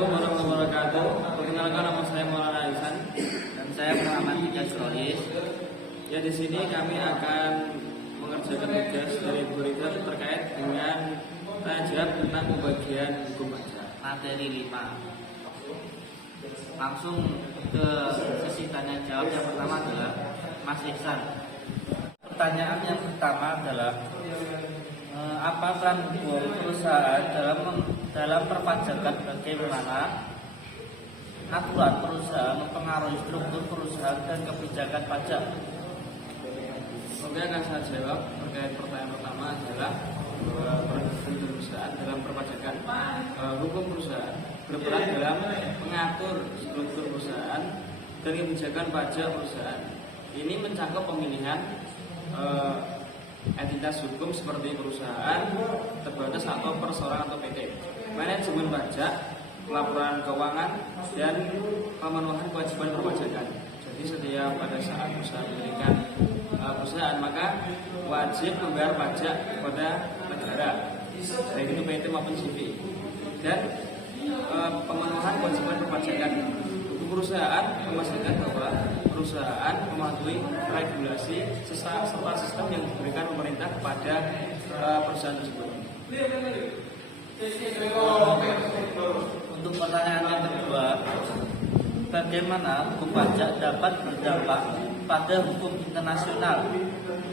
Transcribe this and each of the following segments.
Assalamualaikum warahmatullahi wabarakatuh. Perkenalkan, nama saya Maulana Ihsan dan saya Muhammad Yasrolis. Ya, di sini kami akan mengerjakan tugas dari Bu Rita terkait dengan tanya jawab tentang pembagian hukum pajak Materi 5. Langsung ke sesi tanya jawab. Yang pertama adalah Mas Ihsan. Pertanyaan yang pertama adalah apa peran hukum perusahaan dalam perpajakan, bagaimana aturan perusahaan mempengaruhi struktur perusahaan dan kebijakan pajak? Oke, akan saya jawab terkait pertanyaan pertama adalah peran perusahaan dalam perpajakan. Hukum perusahaan berperan dalam mengatur struktur perusahaan dan kebijakan pajak perusahaan. Ini mencakup pemilihan entitas hukum seperti perusahaan terbatas atau perseorangan atau PT, manajemen pajak, pelaporan keuangan, dan pemenuhan kewajiban perpajakan. Jadi setiap pada saat perusahaan mendirikan perusahaan, maka wajib membayar pajak kepada negara, baik itu PT maupun CV, dan pemenuhan kewajiban perpajakan. Perusahaan memastikan bahwa perusahaan mematuhi regulasi serta sistem yang diberikan pemerintah kepada perusahaan tersebut. Untuk pertanyaan yang kedua, bagaimana hukum pajak dapat berdampak pada hukum internasional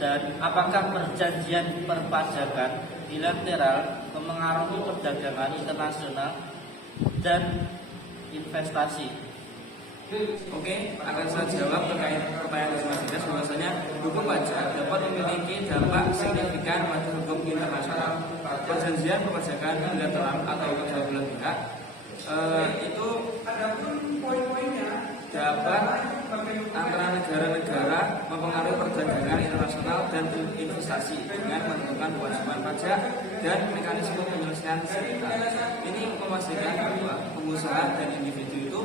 dan apakah perjanjian perpajakan bilateral memengaruhi perdagangan internasional dan investasi? Oke, akan saya jawab terkait pertanyaan dari Mas Dinas, bahwasanya hukum pajak dapat memiliki dampak signifikan pada hukum internasional. Perjanjian perpajakan bilateral atau kedua belah pihak itu ada poin-poinnya dapat antara negara-negara mempengaruhi perdagangan internasional dan investasi dengan menentukan kewajiban pajak dan mekanisme penyelesaian sengketa. Ini memastikan bahwa pengusaha dan individu itu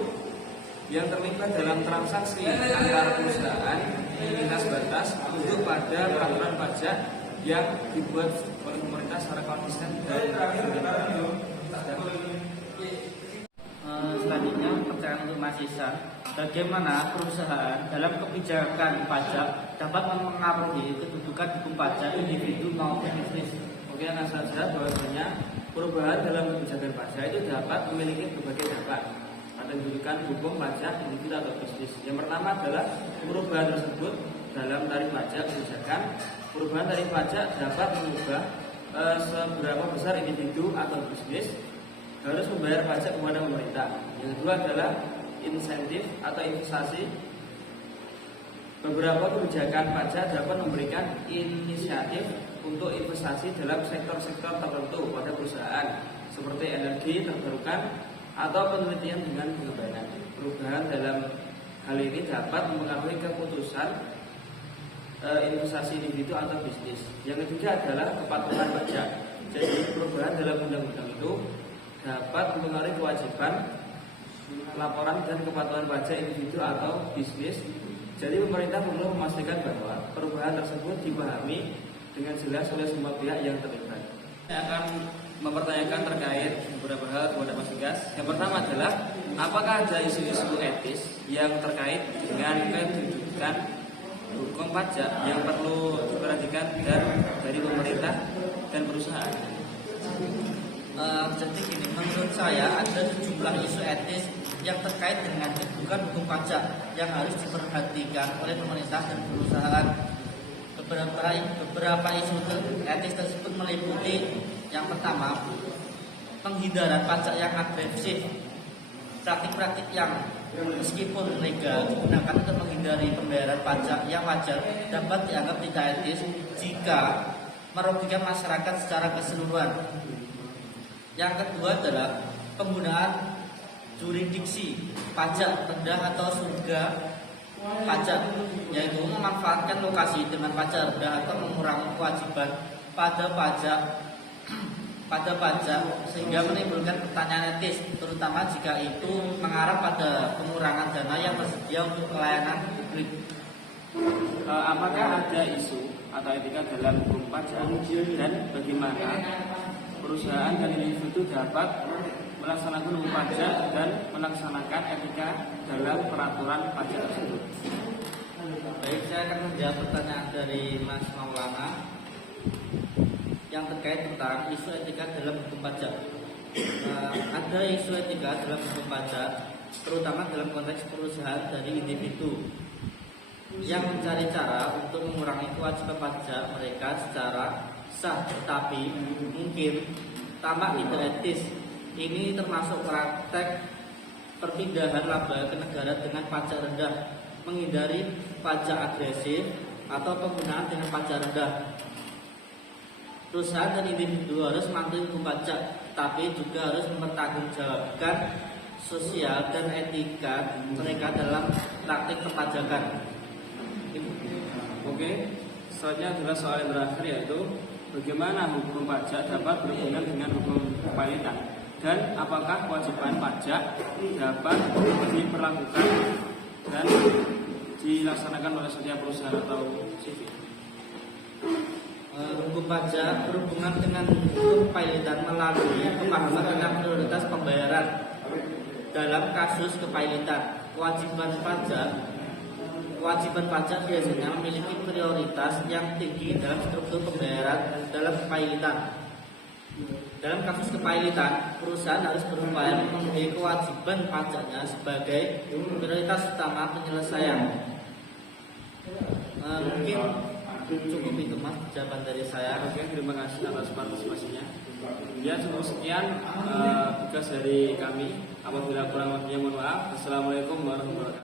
yang terlibat dalam transaksi antar perusahaan lintas batas tunduk pada peraturan pajak yang dibuat oleh pemerintah secara konsisten dan selanjutnya pertanyaan untuk Mas Ihsan, bagaimana perusahaan dalam kebijakan pajak dapat mempengaruhi kedudukan hukum pajak individu maupun bisnis? Oke, akan saya jawab bahwasanya perubahan dalam kebijakan pajak itu dapat memiliki berbagai dampak atau kedudukan hukum pajak individu atau bisnis. Yang pertama adalah perubahan tersebut dalam tarif pajak kebijakan. Perubahan tarif pajak dapat mengubah seberapa besar individu atau bisnis harus membayar pajak kepada pemerintah. Yang kedua adalah insentif atau investasi. Beberapa kebijakan pajak dapat memberikan inisiatif untuk investasi dalam sektor-sektor tertentu pada perusahaan seperti energi terbarukan atau penelitian dengan pengembangan. Perubahan dalam hal ini dapat mempengaruhi keputusan investasi individu atau bisnis. Yang ketiga adalah kepatuhan pajak. Jadi perubahan dalam undang-undang itu dapat mempengaruhi kewajiban laporan dan kepatuhan pajak individu atau bisnis. Jadi pemerintah perlu memastikan bahwa perubahan tersebut dipahami dengan jelas oleh semua pihak yang terlibat. Saya akan mempertanyakan terkait beberapa hal kepada Mas Dinas. Yang pertama adalah apakah ada isu-isu etis yang terkait dengan kedudukan hukum pajak yang perlu diperhatikan dari pemerintah dan perusahaan? Jadi gini, menurut saya ada sejumlah isu etis yang terkait dengan kedudukan hukum pajak yang harus diperhatikan oleh pemerintah dan perusahaan. Beberapa isu etis tersebut meliputi yang pertama, penghindaran pajak yang agresif. Praktik-praktik yang meskipun legal digunakan untuk menghindari pembayaran pajak yang wajar dapat dianggap tidak etis jika merugikan masyarakat secara keseluruhan. Yang kedua adalah penggunaan jurisdiksi pajak rendah atau surga pajak, yaitu memanfaatkan lokasi dengan pajak rendah atau mengurangi kewajiban pada pajak sehingga menimbulkan pertanyaan etis, terutama jika itu mengarah pada pengurangan dana yang tersedia untuk pelayanan publik. Apakah ada isu atau etika dalam hukum pajak dan bagaimana perusahaan dan individu dapat melaksanakan hukum pajak dan melaksanakan etika dalam peraturan pajak tersebut. Baik, saya akan menjawab pertanyaan dari Mas Maulana yang terkait tentang isu etika dalam hukum pajak. Ada isu etika dalam hukum pajak, terutama dalam konteks perusahaan dari individu yang mencari cara untuk mengurangi kewajiban pajak mereka secara sah, tetapi mungkin tampak tidak etis. Ini termasuk praktek perpindahan laba ke negara dengan pajak rendah, menghindari pajak agresif atau penggunaan dengan pajak rendah. Perusahaan dan individu harus mematuhi hukum pajak, tapi juga harus mempertanggungjawabkan sosial dan etika mereka dalam praktik perpajakan. Oke, selanjutnya adalah soal yang terakhir, yaitu bagaimana hukum pajak dapat berhubungan dengan hukum kepailitan dan apakah kewajiban pajak dapat diperlakukan dan dilaksanakan oleh setiap perusahaan atau civil. Hukum pajak berhubungan dengan hukum kepailitan melalui pemahaman tentang prioritas pembayaran. Dalam kasus kepailitan, kewajiban pajak biasanya memiliki prioritas yang tinggi dalam struktur pembayaran dalam kepailitan. Dalam kasus kepailitan, perusahaan harus berupaya memenuhi kewajiban pajaknya sebagai prioritas utama penyelesaian. Mungkin cukup itu Mas jawaban dari saya. Oke, terima kasih atas partisipasinya. Ya, cukup sekian tugas dari kami. Apabila kurang lebihnya mohon maaf. Assalamualaikum warahmatullahi wabarakatuh.